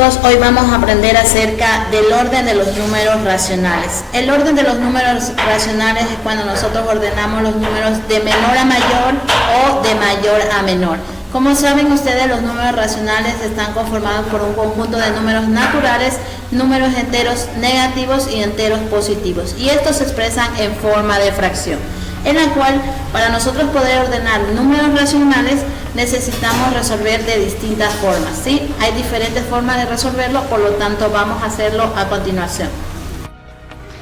chicos, hoy vamos a aprender acerca del orden de los números racionales. El orden de los números racionales es cuando nosotros ordenamos los números de menor a mayor o de mayor a menor. Como saben ustedes, los números racionales están conformados por un conjunto de números naturales, números enteros negativos y enteros positivos. Y estos se expresan en forma de fracción, en la cual para nosotros poder ordenar números racionales necesitamos resolver de distintas formas, ¿sí? Hay diferentes formas de resolverlo, por lo tanto vamos a hacerlo a continuación.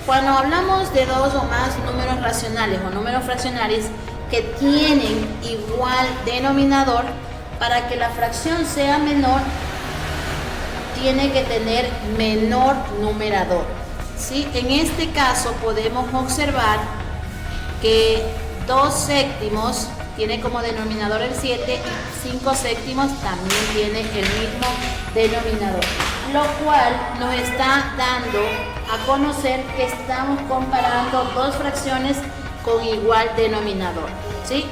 Cuando hablamos de dos o más números racionales o números fraccionarios que tienen igual denominador, para que la fracción sea menor, tiene que tener menor numerador, ¿sí? En este caso podemos observar que 2 séptimos tiene como denominador el 7 y 5 séptimos también tiene el mismo denominador, lo cual nos está dando a conocer que estamos comparando dos fracciones con igual denominador, ¿sí?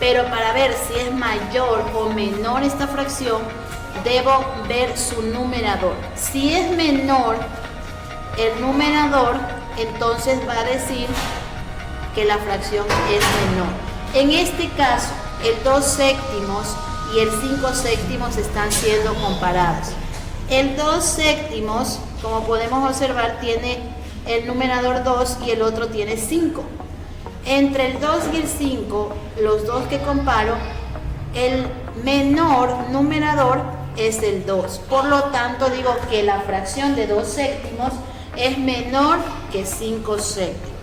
Pero para ver si es mayor o menor esta fracción, debo ver su numerador. Si es menor el numerador, entonces va a decir que la fracción es menor. En este caso, el 2 séptimos y el 5 séptimos están siendo comparados. El 2 séptimos, como podemos observar, tiene el numerador 2 y el otro tiene 5. Entre el 2 y el 5, los dos que comparo, el menor numerador es el 2. Por lo tanto, digo que la fracción de 2 séptimos es menor que 5 séptimos.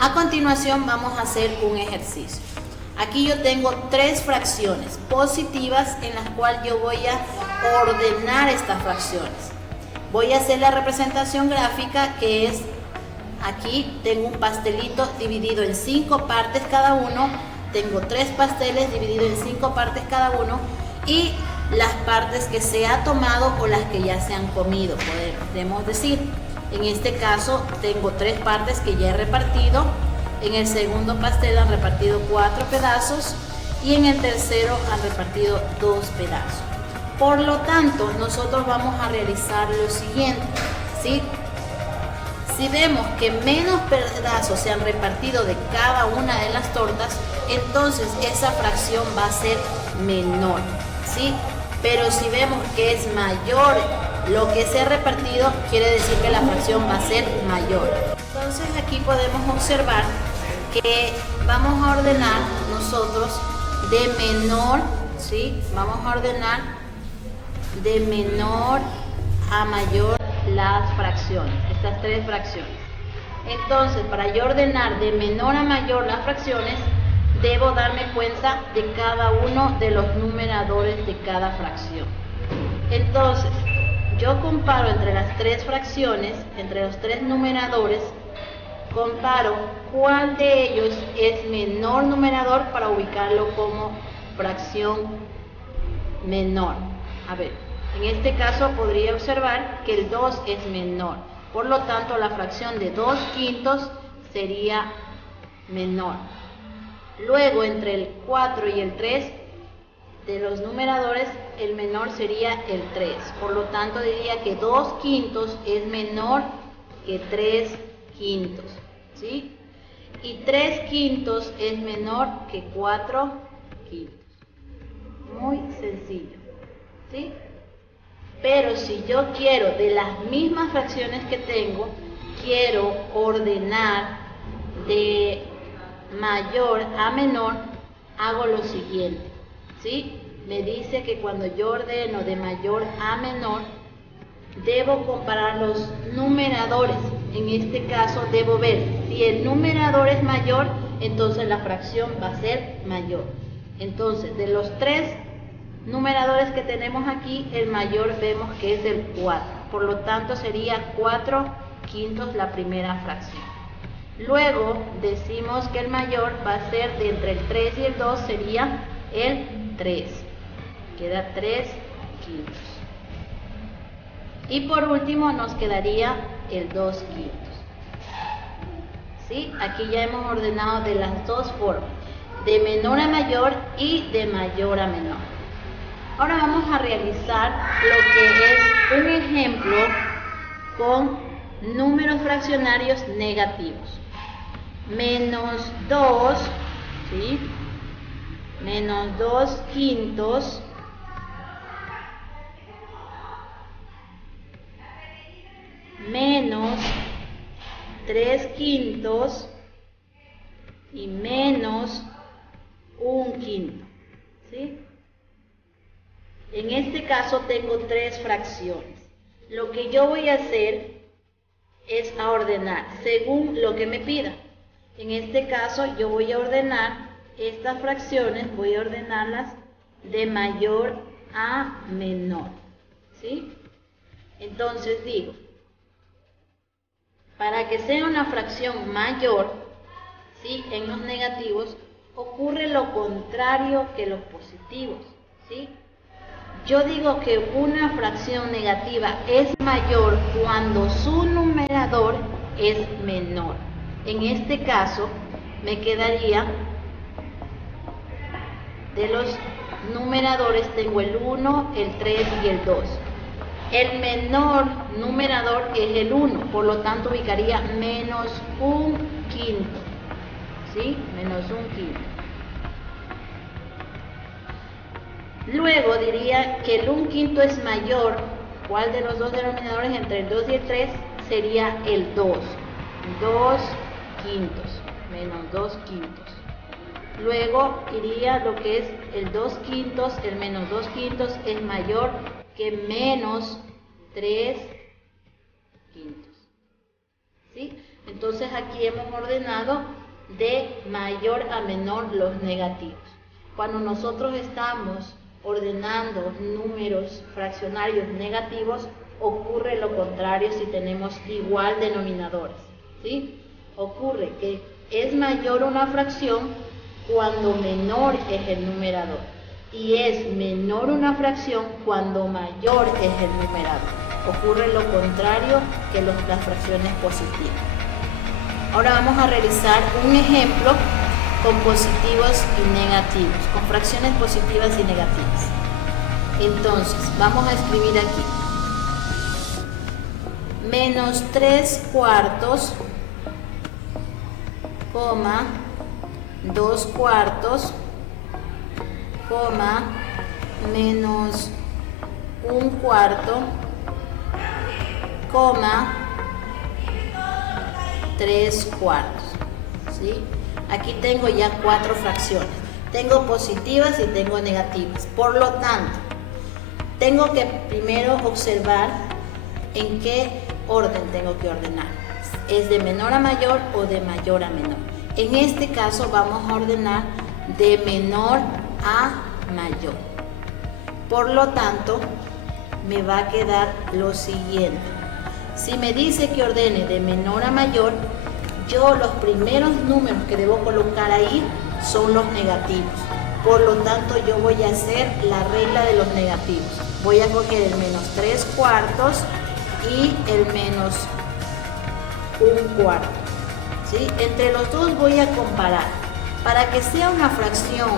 A continuación vamos a hacer un ejercicio. Aquí yo tengo 3 fracciones positivas en las cuales yo voy a ordenar estas fracciones. Voy a hacer la representación gráfica, que es, aquí tengo un pastelito dividido en 5 partes cada uno. Tengo 3 pasteles divididos en 5 partes cada uno y las partes que se ha tomado o las que ya se han comido, podemos decir. En este caso tengo 3 partes que ya he repartido. En el segundo pastel han repartido 4 pedazos y en el tercero han repartido 2 pedazos. Por lo tanto, nosotros vamos a realizar lo siguiente, ¿sí? Si vemos que menos pedazos se han repartido de cada una de las tortas, entonces esa fracción va a ser menor, ¿sí? Pero si vemos que es mayor lo que se ha repartido, quiere decir que la fracción va a ser mayor. Entonces aquí podemos observar que vamos a ordenar nosotros de menor, ¿sí? Vamos a ordenar de menor a mayor las fracciones, estas 3 fracciones. Entonces, para yo ordenar de menor a mayor las fracciones, debo darme cuenta de cada uno de los numeradores de cada fracción. Entonces, yo comparo entre las 3 fracciones, entre los 3 numeradores, comparo cuál de ellos es menor numerador para ubicarlo como fracción menor. A ver, en este caso podría observar que el 2 es menor, por lo tanto la fracción de 2 quintos sería menor. Luego, entre el 4 y el 3 de los numeradores, el menor sería el 3. Por lo tanto, diría que 2 quintos es menor que 3 quintos, ¿sí? Y 3 quintos es menor que 4 quintos. Muy sencillo, ¿sí? Pero si yo quiero, de las mismas fracciones que tengo, quiero ordenar de mayor a menor, hago lo siguiente, ¿sí? Me dice que cuando yo ordeno de mayor a menor, debo comparar los numeradores. En este caso debo ver si el numerador es mayor, entonces la fracción va a ser mayor. Entonces, de los 3 numeradores que tenemos aquí, el mayor vemos que es el 4. Por lo tanto, sería 4 quintos la primera fracción. Luego decimos que el mayor va a ser de entre el 3 y el 2, sería el 3. Queda 3 quintos. Y por último nos quedaría el 2 quintos. ¿Sí? Aquí ya hemos ordenado de las dos formas, de menor a mayor y de mayor a menor. Ahora vamos a realizar lo que es un ejemplo con números fraccionarios negativos. Menos 2, ¿sí? Menos 2 quintos menos 3 quintos y menos 1 quinto, ¿sí? En este caso tengo 3 fracciones. Lo que yo voy a hacer es a ordenar según lo que me pida. En este caso yo voy a ordenar estas fracciones, voy a ordenarlas de mayor a menor, ¿sí? Entonces digo, para que sea una fracción mayor, ¿sí? En los negativos ocurre lo contrario que los positivos, ¿sí? Yo digo que una fracción negativa es mayor cuando su numerador es menor. En este caso me quedaría, de los numeradores tengo el 1, el 3 y el 2. El menor numerador es el 1, por lo tanto ubicaría menos 1 quinto, ¿sí? Menos 1 quinto. Luego diría que el 1 quinto es mayor. ¿Cuál de los dos denominadores entre el 2 y el 3? Sería el 2. 2 quintos, menos 2 quintos. Luego iría lo que es el 2 quintos, el menos 2 quintos es mayor que menos 3 quintos, ¿sí? Entonces aquí hemos ordenado de mayor a menor los negativos. Cuando nosotros estamos ordenando números fraccionarios negativos, ocurre lo contrario si tenemos igual denominadores, ¿sí? Ocurre que es mayor una fracción cuando menor es el numerador y es menor una fracción cuando mayor es el numerador. Ocurre lo contrario que las fracciones positivas. Ahora vamos a realizar un ejemplo con positivos y negativos, con fracciones positivas y negativas. Entonces, vamos a escribir aquí. Menos 3 cuartos, coma, 2 cuartos, coma, menos 1 cuarto, coma, 3 cuartos, ¿sí? Aquí tengo ya 4 fracciones. Tengo positivas y tengo negativas. Por lo tanto, tengo que primero observar en qué orden tengo que ordenar. ¿Es de menor a mayor o de mayor a menor? En este caso vamos a ordenar de menor a mayor. Por lo tanto, me va a quedar lo siguiente. Si me dice que ordene de menor a mayor, yo los primeros números que debo colocar ahí son los negativos. Por lo tanto, yo voy a hacer la regla de los negativos. Voy a coger el menos 3 cuartos y el menos 1 cuarto, ¿sí? Entre los dos voy a comparar. Para que sea una fracción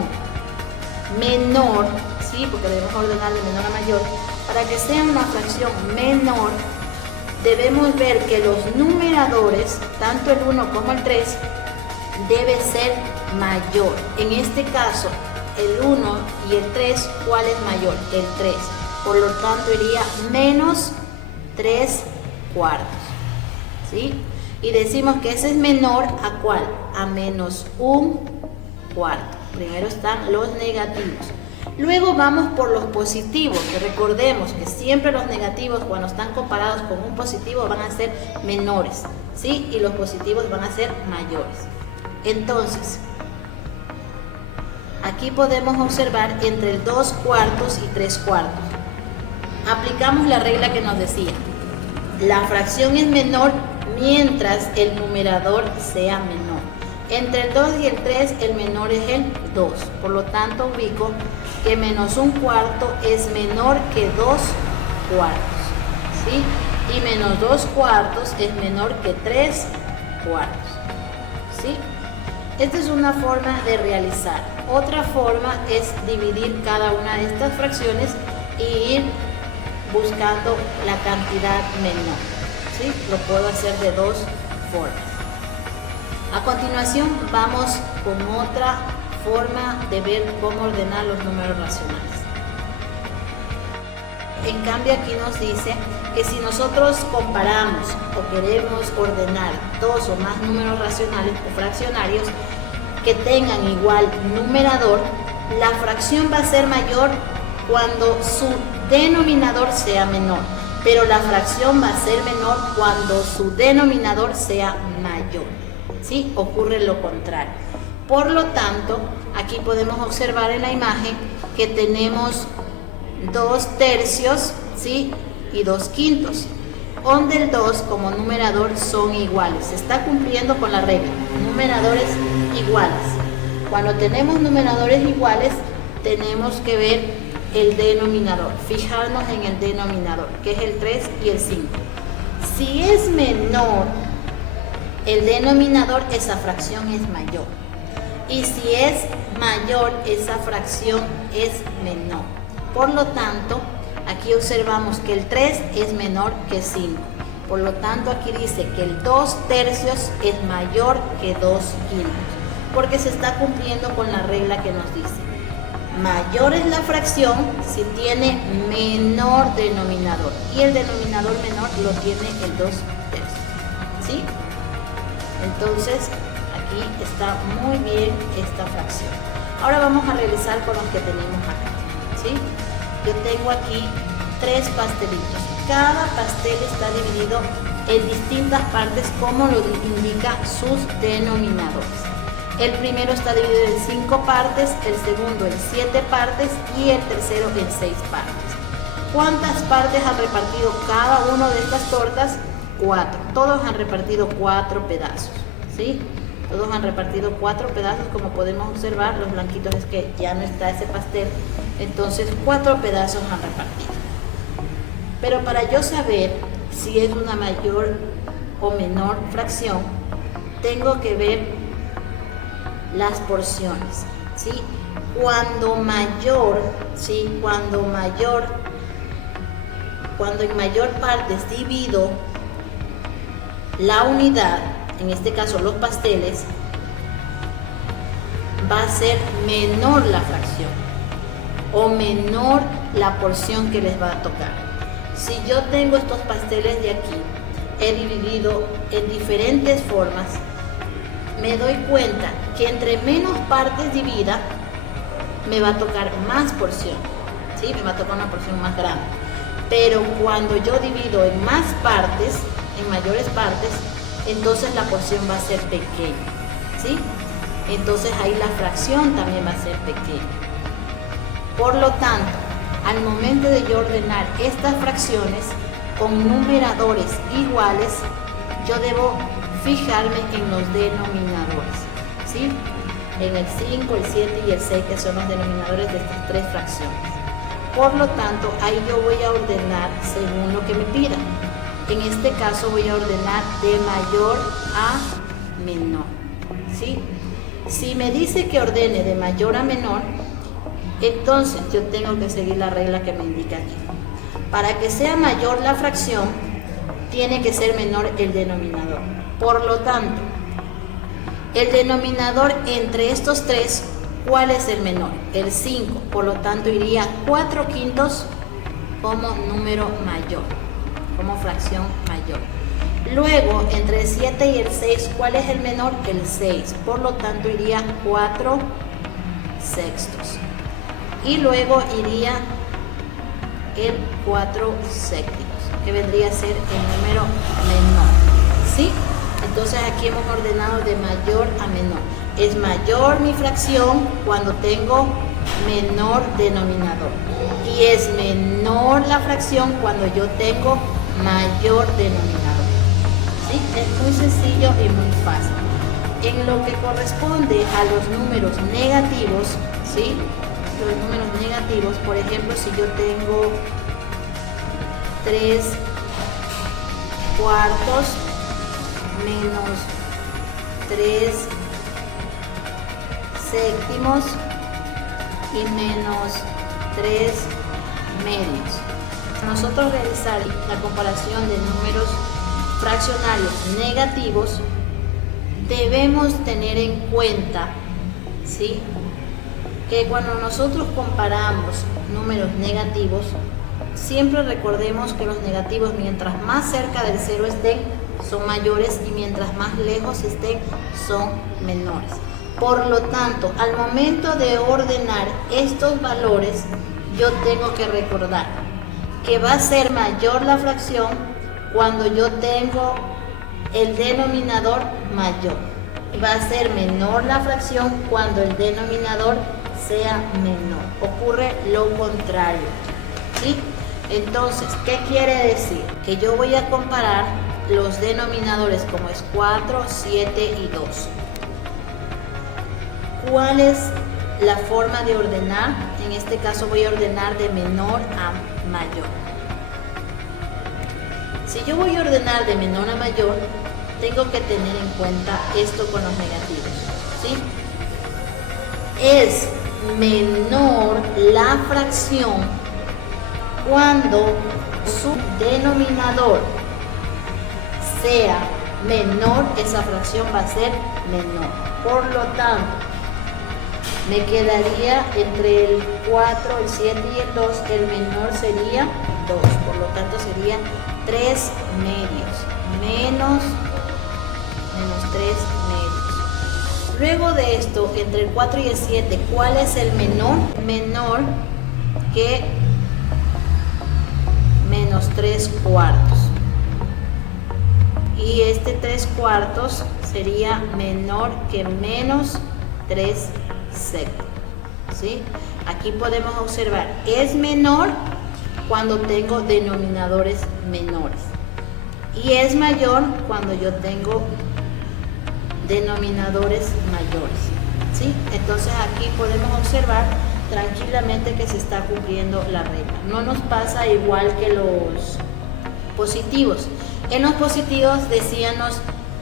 menor, ¿sí? Porque debemos ordenar de menor a mayor. Para que sea una fracción menor, debemos ver que los numeradores, tanto el 1 como el 3, debe ser mayor. En este caso, el 1 y el 3, ¿cuál es mayor? El 3. Por lo tanto, iría menos 3 cuartos, ¿sí? Y decimos que ese es menor ¿a cuál? A menos 1 cuarto. Primero están los negativos. Luego vamos por los positivos, que recordemos que siempre los negativos cuando están comparados con un positivo van a ser menores, ¿sí? Y los positivos van a ser mayores. Entonces, aquí podemos observar entre el 2 cuartos y 3 cuartos. Aplicamos la regla que nos decía. La fracción es menor mientras el numerador sea menor. Entre el 2 y el 3 el menor es el 2. Por lo tanto ubico que menos 1 cuarto es menor que 2 cuartos, ¿sí? Y menos 2 cuartos es menor que 3 cuartos, ¿sí? Esta es una forma de realizar. Otra forma es dividir cada una de estas fracciones y ir buscando la cantidad menor. ¿Sí? Lo puedo hacer de dos formas. A continuación vamos con otra forma de ver cómo ordenar los números racionales. En cambio aquí nos dice que si nosotros comparamos o queremos ordenar dos o más números racionales o fraccionarios que tengan igual numerador, la fracción va a ser mayor cuando su denominador sea menor, pero la fracción va a ser menor cuando su denominador sea mayor. ¿Sí? Ocurre lo contrario. Por lo tanto, aquí podemos observar en la imagen que tenemos 2/3, ¿sí? Y 2/5, donde el 2 como numerador son iguales. Se está cumpliendo con la regla, numeradores iguales. Cuando tenemos numeradores iguales, tenemos que ver el denominador, fijarnos en el denominador, que es el 3 y el 5. Si es menor el denominador, esa fracción es mayor. Y si es mayor, esa fracción es menor. Por lo tanto, aquí observamos que el 3 es menor que 5. Por lo tanto, aquí dice que el 2/3 es mayor que 2/5, porque se está cumpliendo con la regla que nos dice: mayor es la fracción si tiene menor denominador, y el denominador menor lo tiene el 2/3. ¿Sí? Entonces, aquí está muy bien esta fracción. Ahora vamos a realizar con los que tenemos acá. ¿Sí? Yo tengo aquí 3 pastelitos. Cada pastel está dividido en distintas partes como lo indica sus denominadores. El primero está dividido en 5 partes, el segundo en 7 partes y el tercero en 6 partes. ¿Cuántas partes han repartido cada uno de estas tortas? 4. Todos han repartido 4 pedazos. ¿Sí? Todos han repartido 4 pedazos, como podemos observar. Los blanquitos es que ya no está ese pastel. Entonces 4 pedazos han repartido. Pero para yo saber si es una mayor o menor fracción, tengo que ver las porciones. ¿Sí? Cuando mayor, ¿sí? Cuando en mayor partes divido la unidad, en este caso los pasteles, va a ser menor la fracción o menor la porción que les va a tocar. Si yo tengo estos pasteles de aquí, he dividido en diferentes formas, me doy cuenta que entre menos partes divida, me va a tocar más porción, ¿sí? Me va a tocar una porción más grande. Pero cuando yo divido en más partes, en mayores partes, entonces la porción va a ser pequeña, ¿sí? Entonces ahí la fracción también va a ser pequeña. Por lo tanto, al momento de yo ordenar estas fracciones con numeradores iguales, yo debo fijarme en los denominadores, ¿sí? En el 5, el 7 y el 6, que son los denominadores de estas 3 fracciones. Por lo tanto, ahí yo voy a ordenar según lo que me pidan. En este caso voy a ordenar de mayor a menor, ¿sí? Si me dice que ordene de mayor a menor, entonces yo tengo que seguir la regla que me indica aquí. Para que sea mayor la fracción, tiene que ser menor el denominador. Por lo tanto, el denominador entre estos 3, ¿cuál es el menor? El 5. Por lo tanto, iría 4/5 como número mayor, como fracción mayor. Luego, entre el 7 y el 6, ¿cuál es el menor? El 6. Por lo tanto, iría 4/6. Y luego iría el 4/7, que vendría a ser el número menor. ¿Sí? Entonces aquí hemos ordenado de mayor a menor. Es mayor mi fracción cuando tengo menor denominador. Y es menor la fracción cuando yo tengo mayor denominador. ¿Sí? Es muy sencillo y muy fácil. En lo que corresponde a los números negativos, ¿sí? Los números negativos, por ejemplo, si yo tengo 3/4 menos 3/5, séptimos y menos 3 medios. Nosotros realizar la comparación de números fraccionarios negativos, debemos tener en cuenta, ¿sí?, que cuando nosotros comparamos números negativos, siempre recordemos que los negativos, mientras más cerca del cero estén, son mayores, y mientras más lejos estén, son menores. Por lo tanto, al momento de ordenar estos valores, yo tengo que recordar que va a ser mayor la fracción cuando yo tengo el denominador mayor. Va a ser menor la fracción cuando el denominador sea menor. Ocurre lo contrario, ¿sí? Entonces, ¿qué quiere decir? Que yo voy a comparar los denominadores como es 4, 7 y 2. ¿Cuál es la forma de ordenar? En este caso voy a ordenar de menor a mayor. Si yo voy a ordenar de menor a mayor, tengo que tener en cuenta esto con los negativos, ¿sí? Es menor la fracción cuando su denominador sea menor, esa fracción va a ser menor. Por lo tanto, me quedaría entre el 4, el 7 y el 2, el menor sería 2, por lo tanto sería 3 medios, menos 3 medios. Luego de esto, entre el 4 y el 7, ¿cuál es el menor? Menor que menos 3 cuartos. Y este 3 cuartos sería menor que menos 3 séptimos, ¿sí? Aquí podemos observar, es menor cuando tengo denominadores menores y es mayor cuando yo tengo denominadores mayores, ¿sí? Entonces aquí podemos observar tranquilamente que se está cumpliendo la regla. No nos pasa igual que los positivos. En los positivos decíamos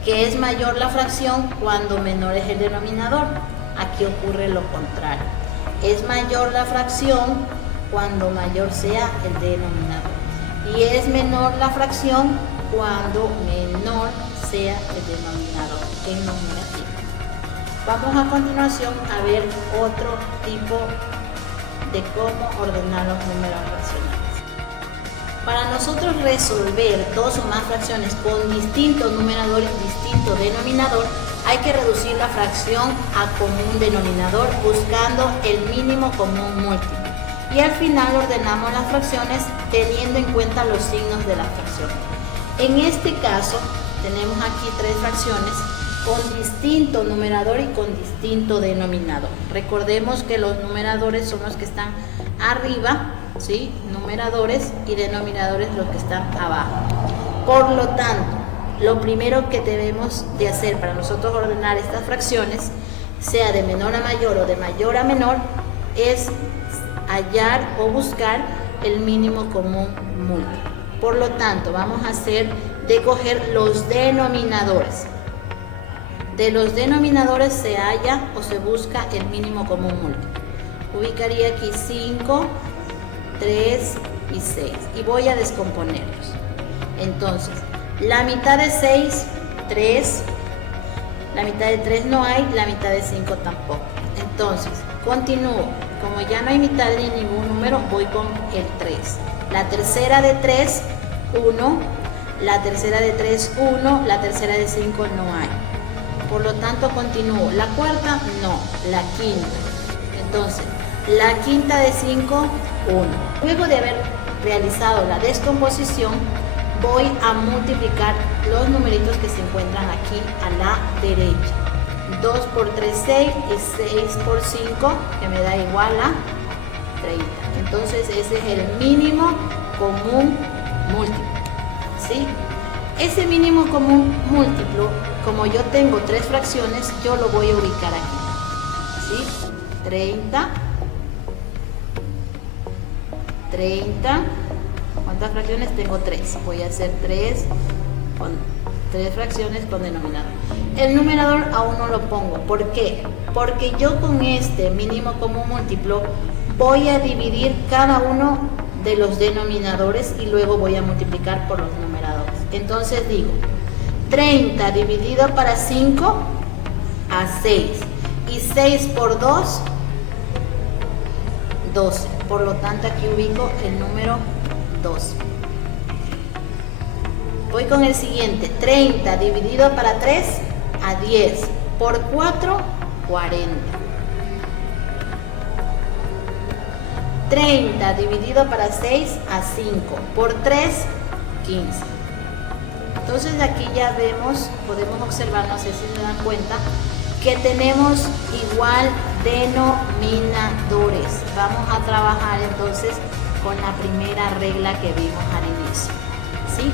que es mayor la fracción cuando menor es el denominador. Aquí ocurre lo contrario. Es mayor la fracción cuando mayor sea el denominador. Y es menor la fracción cuando menor sea el denominador en los negativos. Vamos a continuación a ver otro tipo de cómo ordenar los números racionales. Para nosotros resolver dos o más fracciones con distintos numeradores, distinto denominador, hay que reducir la fracción a común denominador buscando el mínimo común múltiplo. Y al final ordenamos las fracciones teniendo en cuenta los signos de la fracción. En este caso tenemos aquí tres fracciones con distinto numerador y con distinto denominador. Recordemos que los numeradores son los que están arriba, ¿sí? Numeradores, y denominadores los que están abajo. Por lo tanto, lo primero que debemos de hacer para nosotros ordenar estas fracciones, sea de menor a mayor o de mayor a menor, es hallar o buscar el mínimo común múltiplo. Por lo tanto, vamos a hacer de coger los denominadores. De los denominadores se halla o se busca el mínimo común múltiplo. Ubicaría aquí 5, 3 y 6 y voy a descomponerlos. Entonces, la mitad de 6, 3, la mitad de 3 no hay, la mitad de 5 tampoco. Entonces, continúo. Como ya no hay mitad de ningún número, voy con el 3. La tercera de 3, 1. La tercera de 3, 1. La tercera de 5 no hay. Por lo tanto, continúo. La cuarta, no. La quinta. Entonces, la quinta de 5, 1. Luego de haber realizado la descomposición, voy a multiplicar los numeritos que se encuentran aquí a la derecha. 2 por 3, 6 y 6 por 5, que me da igual a 30. Entonces ese es el mínimo común múltiplo, ¿sí? Ese mínimo común múltiplo, como yo tengo tres fracciones, yo lo voy a ubicar aquí, ¿sí? 30, 30, ¿cuántas fracciones? Tengo 3, voy a hacer 3 con 3 fracciones con denominador. El numerador aún no lo pongo. ¿Por qué? Porque yo con este mínimo común múltiplo voy a dividir cada uno de los denominadores y luego voy a multiplicar por los numeradores. Entonces digo, 30 dividido para 5 a 6 y 6 por 2, 12. Por lo tanto aquí ubico el número 12. Voy con el siguiente, 30 dividido para 3 a 10 por 4, 40. 30 dividido para 6 a 5 por 3, 15. Entonces aquí ya vemos, podemos observar, no sé si se dan cuenta, que tenemos igual denominadores. Vamos a trabajar entonces con la primera regla que vimos al inicio, ¿sí?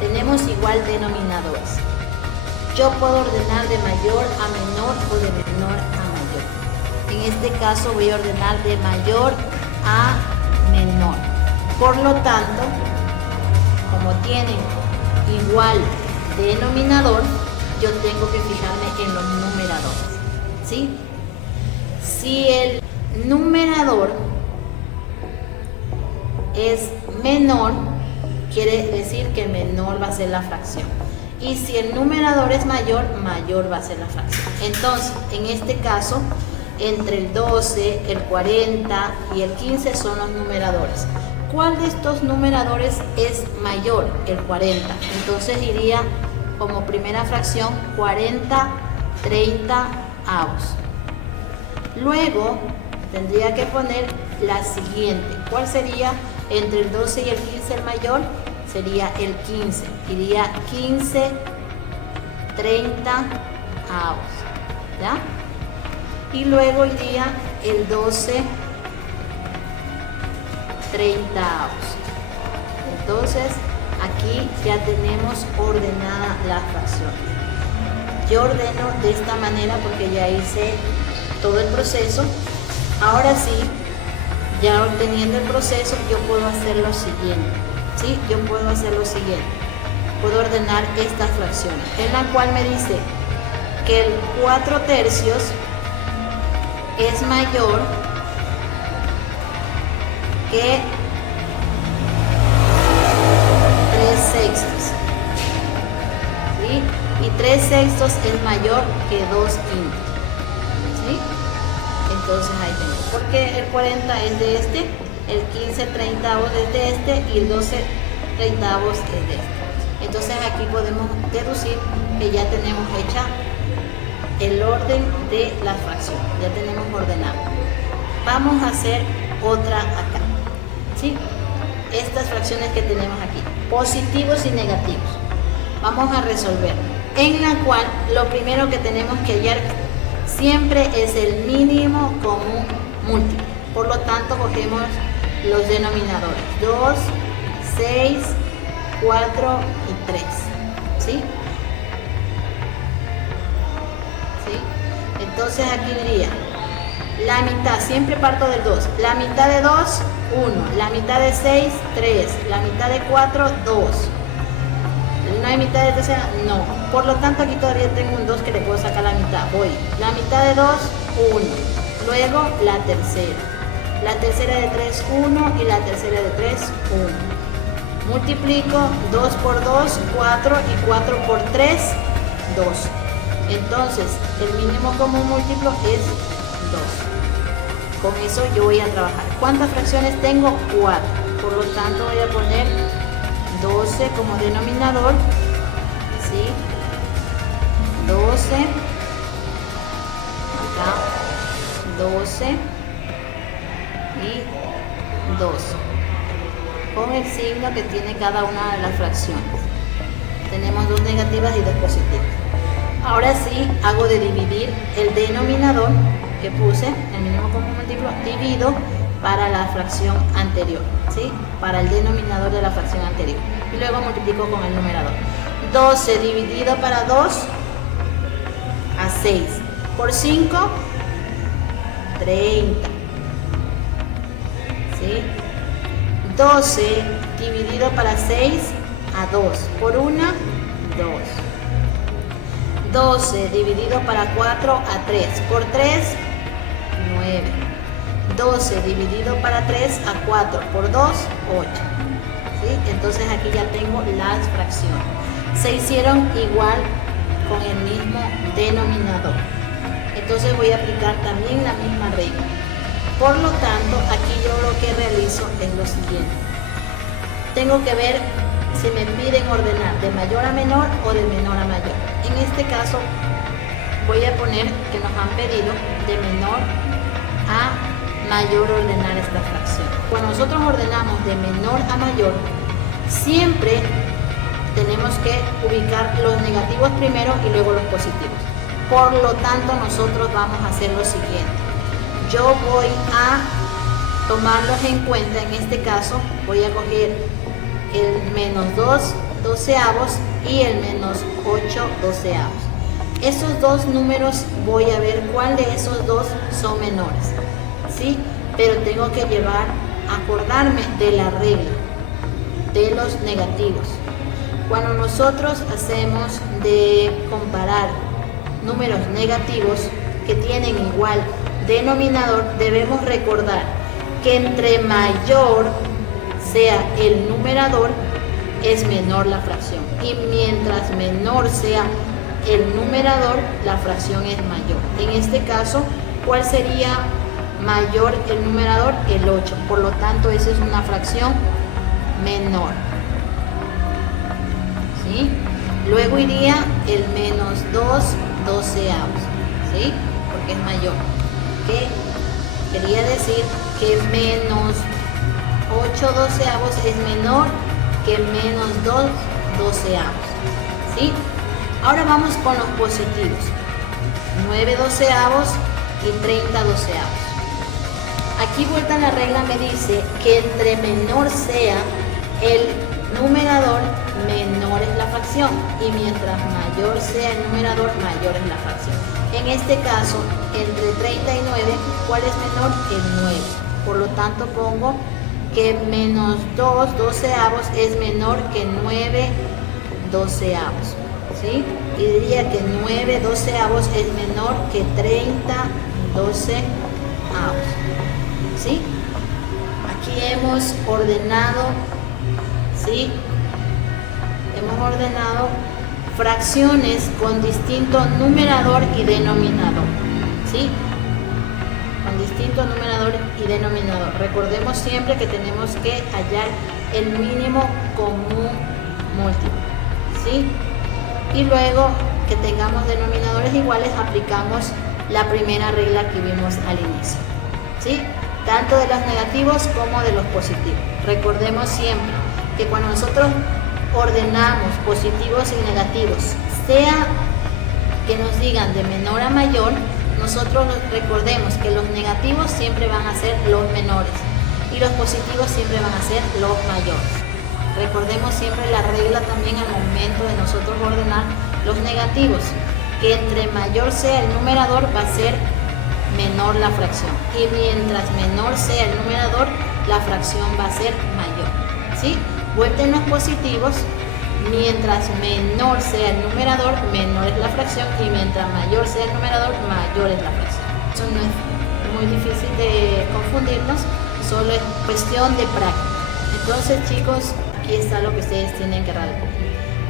Tenemos igual denominadores. Yo puedo ordenar de mayor a menor o de menor a mayor. En este caso voy a ordenar de mayor a menor. Por lo tanto, como tienen igual denominador, yo tengo que fijarme en los numeradores, ¿sí? Si el numerador es menor, quiere decir que menor va a ser la fracción. Y si el numerador es mayor, mayor va a ser la fracción. Entonces, en este caso, entre el 12, el 40 y el 15 son los numeradores. ¿Cuál de estos numeradores es mayor? El 40. Entonces iría como primera fracción 40 30 avos. Luego tendría que poner la siguiente. ¿Cuál sería entre el 12 y el 15 el mayor? Sería el 15. Iría 15 30 avos. ¿Ya? Y luego iría el 12 30 avos. Entonces aquí ya tenemos ordenada la fracción. Yo ordeno de esta manera porque ya hice todo el proceso. Ahora sí, ya obteniendo el proceso, yo puedo hacer lo siguiente. ¿Sí? Yo puedo hacer lo siguiente. Puedo ordenar estas fracciones, en la cual me dice que el 4 tercios es mayor que 3 sextos. ¿Sí? Y 3 sextos es mayor que 2 quintos. ¿Sí? Entonces ahí tengo. Porque el 40 es de este, el 15 treintavos es de este y el 12 treintavos es de este. Entonces aquí podemos deducir que ya tenemos hecha el orden de la fracción. Ya tenemos ordenado. Vamos a hacer otra acá. ¿Sí? Estas fracciones que tenemos aquí, positivos y negativos. Vamos a resolver. En la cual lo primero que tenemos que hallar siempre es el mínimo común múltiplo. Por lo tanto, cogemos los denominadores 2, 6, 4 y 3. ¿Sí? ¿Sí? Entonces aquí diría la mitad, siempre parto del 2. La mitad de 2, 1. La mitad de 6, 3. La mitad de 4, 2. ¿No hay mitad de tercera? No. Por lo tanto, aquí todavía tengo un 2 que le puedo sacar la mitad. Voy. La mitad de 2, 1. Luego la tercera. La tercera de 3, 1. Y la tercera de 3, 1. Multiplico 2 por 2, 4. Y 4 por 3, 2. Entonces, el mínimo común múltiplo es 2. Con eso yo voy a trabajar. ¿Cuántas fracciones tengo? 4. Por lo tanto, voy a poner 12 como denominador. ¿Sí? 12. Acá. 12. Y 12. Con el signo que tiene cada una de las fracciones. Tenemos 2 negativas y 2 positivas. Ahora sí, hago de dividir el denominador que puse, el mínimo común múltiplo, divido para la fracción anterior, ¿sí? Para el denominador de la fracción anterior. Y luego multiplico con el numerador. 12 dividido para 2 a 6. Por 5, 30. ¿Sí? 12 dividido para 6 a 2. Por 1, 2. 12 dividido para 4 a 3. Por 3, 9. 12 dividido para 3 a 4. Por 2, 8. ¿Sí? Entonces aquí ya tengo las fracciones. Se hicieron igual con el mismo denominador. Entonces voy a aplicar también la misma regla. Por lo tanto, aquí yo lo que realizo es lo siguiente. Tengo que ver si me piden ordenar de mayor a menor o de menor a mayor. En este caso voy a poner que nos han pedido de menor a mayor ordenar esta fracción. Cuando nosotros ordenamos de menor a mayor, siempre tenemos que ubicar los negativos primero y luego los positivos. Por lo tanto, nosotros vamos a hacer lo siguiente. Yo voy a tomarlos en cuenta. En este caso voy a coger el menos 2 doceavos y el menos 8 doceavos. Esos dos números voy a ver cuál de esos dos son menores, ¿sí? Pero tengo que acordarme de la regla de los negativos. Cuando nosotros hacemos de comparar números negativos que tienen igual denominador, debemos recordar que entre mayor sea el numerador, es menor la fracción. Y mientras menor sea el numerador, la fracción es mayor. En este caso, ¿cuál sería mayor el numerador? El 8. Por lo tanto, esa es una fracción menor. ¿Sí? Luego iría el menos 2 doceavos, ¿sí? Porque es mayor. ¿Qué quería decir? Que menos 8 doceavos es menor que menos 2 doceavos, ¿sí? Ahora vamos con los positivos. 9 doceavos y 30 doceavos. Aquí vuelta la regla me dice que entre menor sea el numerador, menor es la fracción, y mientras mayor sea el numerador, mayor es la fracción. En este caso, entre 30 y 9, ¿cuál es menor? El 9. Por lo tanto, pongo que menos 2 doceavos es menor que 9 doceavos, ¿sí? Y diría que 9 doceavos es menor que 30 doceavos, ¿sí? Aquí hemos ordenado, ¿sí? Hemos ordenado fracciones con distinto numerador y denominador, ¿sí? Con distinto numerador y denominador. Recordemos siempre que tenemos que hallar el mínimo común múltiplo, ¿sí? Y luego que tengamos denominadores iguales, aplicamos la primera regla que vimos al inicio, ¿sí? Tanto de los negativos como de los positivos. Recordemos siempre que cuando nosotros ordenamos positivos y negativos, sea que nos digan de menor a mayor, nosotros recordemos que los negativos siempre van a ser los menores y los positivos siempre van a ser los mayores. Recordemos siempre la regla también al momento de nosotros ordenar los negativos, que entre mayor sea el numerador va a ser menor la fracción, y mientras menor sea el numerador, la fracción va a ser mayor, ¿sí? Vuelta en los positivos, mientras menor sea el numerador, menor es la fracción, y mientras mayor sea el numerador, mayor es la fracción. Eso no es muy difícil de confundirnos, solo es cuestión de práctica. Entonces, chicos, aquí está lo que ustedes tienen que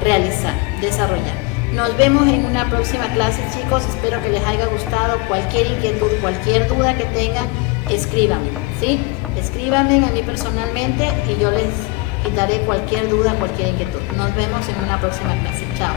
realizar, desarrollar. Nos vemos en una próxima clase, chicos. Espero que les haya gustado. Cualquier inquietud, cualquier duda que tengan, escríbanme, ¿sí? Escríbanme a mí personalmente y yo les quitaré cualquier duda, cualquier inquietud. Nos vemos en una próxima clase. Chao.